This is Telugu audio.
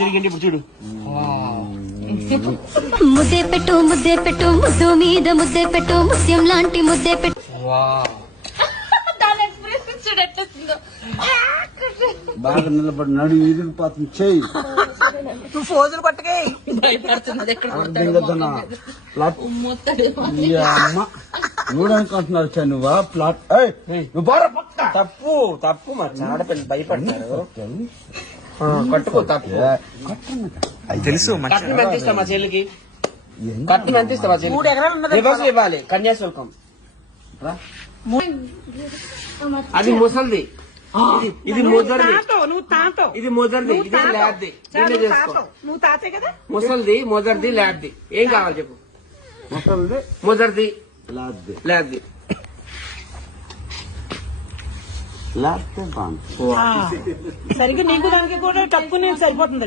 జరిగింది ఇప్పుడు చూడు. ముద్దే పెట్టు ముద్దే పెట్టు ముద్దు మీద ముద్దే పెట్టు ముత్యం లాంటి ముద్దే పెట్టు. బాగా నిలబడి నడు ఇరిగిపోతుంది చెయ్యి. నువ్వు ఫోజులు కొట్టకే చూడనుకుంటున్నారు నువ్వా ప్లాట్ తప్పు తప్పు మరి ఆడపిల్లలు భయపడతారు. కట్టుకో తప్పు. తెలుసు కట్నం ఎంత ఇస్తాం మా చెల్లికి? కట్నం ఎంత ఇస్తాం మా చెల్లి? 3 ఎకరాలు ఉన్నది రివర్స్ ఇవ్వాలి కన్యాశుల్కం. అది ముసల్ది, ఇది మొదటిది, నువ్వు తాతో ఇది మొదటిది, ఇది ల్యాడ్ది. దీన్ని చేసుకో. నువ్వు తాతే కదా ముసల్ది, మొదటిది, ల్యాడ్ది. ఏం కావాలి చెప్పు? మొత్తంది మొదటిది, లాద్ది ల్యాడ్ది. లాద్దే బాగుంది. సరిగ్గా నీకు దానికి కూడా తప్పు నేను సరిపోతుంది.